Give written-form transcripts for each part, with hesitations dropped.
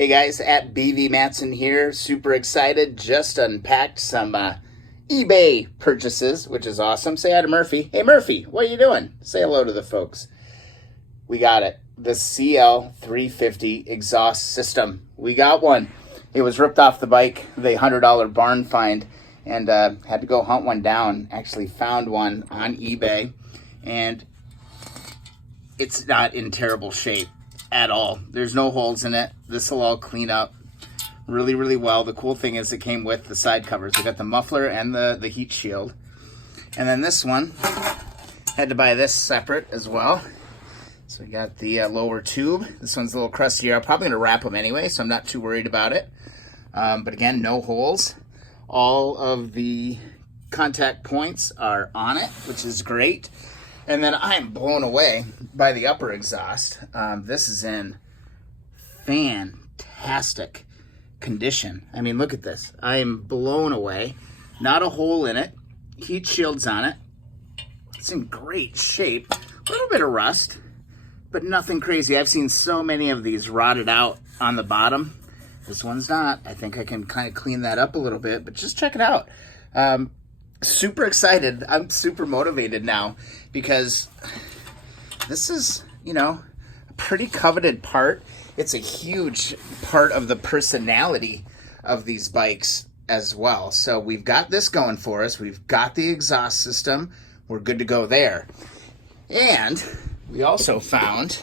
Hey guys, at BV Matson here. Super excited. Just unpacked some eBay purchases, which is awesome. Say hi to Murphy. Hey Murphy, what are you doing? Say hello to the folks. We got it. The CL350 exhaust system. We got one. It was ripped off the bike, the $100 barn find, and had to go hunt one down. Actually found one on eBay, and it's not in terrible shape at all. There's no holes in it. This will all clean up really, really well. The cool thing is it came with the side covers. We got the muffler and the heat shield. And then this one, had to buy this separate as well. So we got the lower tube. This one's a little crustier. I'm probably going to wrap them anyway, so I'm not too worried about it. But again, no holes. All of the contact points are on it, which is great. And then I am blown away by the upper exhaust. This is in fantastic condition. I mean, look at this. I am blown away. Not a hole in it. Heat shields on it. It's in great shape. A little bit of rust, but nothing crazy. I've seen so many of these rotted out on the bottom. This one's not. I think I can kind of clean that up a little bit, but just check it out. Super excited. I'm super motivated now because this is, you know, a pretty coveted part. It's a huge part of the personality of these bikes as well. So we've got this going for us. We've got the exhaust system. We're good to go there. And we also found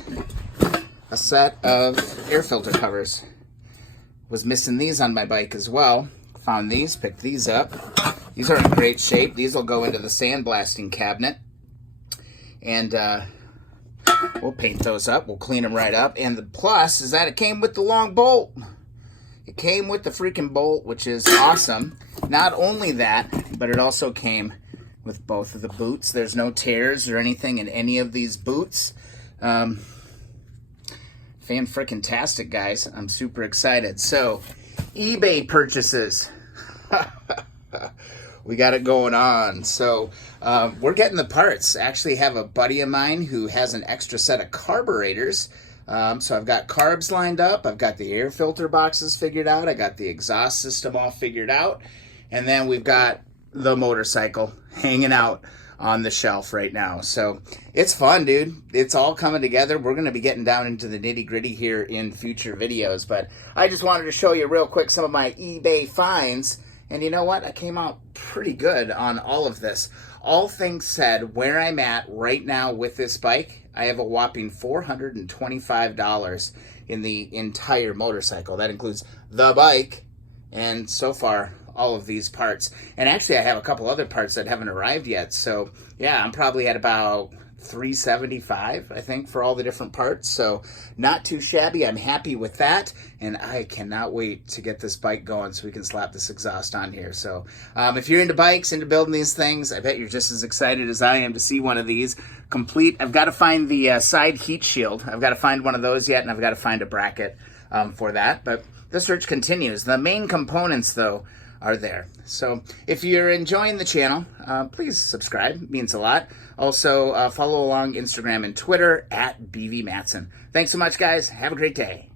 a set of air filter covers. Was missing these on my bike as well. Found these, picked these up. These are in great shape. These will go into the sandblasting cabinet. And we'll paint those up. We'll clean them right up. And the plus is that it came with the long bolt. It came with the freaking bolt, which is awesome. Not only that, but it also came with both of the boots. There's no tears or anything in any of these boots. Fan-frickin-tastic, guys. I'm super excited. So, eBay purchases. We got it going on. So we're getting the parts. Actually have a buddy of mine who has an extra set of carburetors. So I've got carbs lined up. I've got the air filter boxes figured out. I got the exhaust system all figured out. And then we've got the motorcycle hanging out on the shelf right now. So it's fun, dude. It's all coming together. We're going to be getting down into the nitty gritty here in future videos. But I just wanted to show you real quick some of my eBay finds. And you know what? I came out pretty good on all of this. All things said, where I'm at right now with this bike, I have a whopping $425 in the entire motorcycle. That includes the bike and so far all of these parts. And actually I have a couple other parts that haven't arrived yet. So yeah, I'm probably at about $375, I think, for all the different parts. So not too shabby. I'm happy with that. And I cannot wait to get this bike going so we can slap this exhaust on here. So if you're into bikes, into building these things, I bet you're just as excited as I am to see one of these complete. I've got to find the side heat shield. I've got to find one of those yet, and I've got to find a bracket for that. But the search continues. The main components, though, are there. So if you're enjoying the channel, please subscribe. It means a lot. Also, follow along Instagram and Twitter at BV Matson. Thanks so much, guys. Have a great day.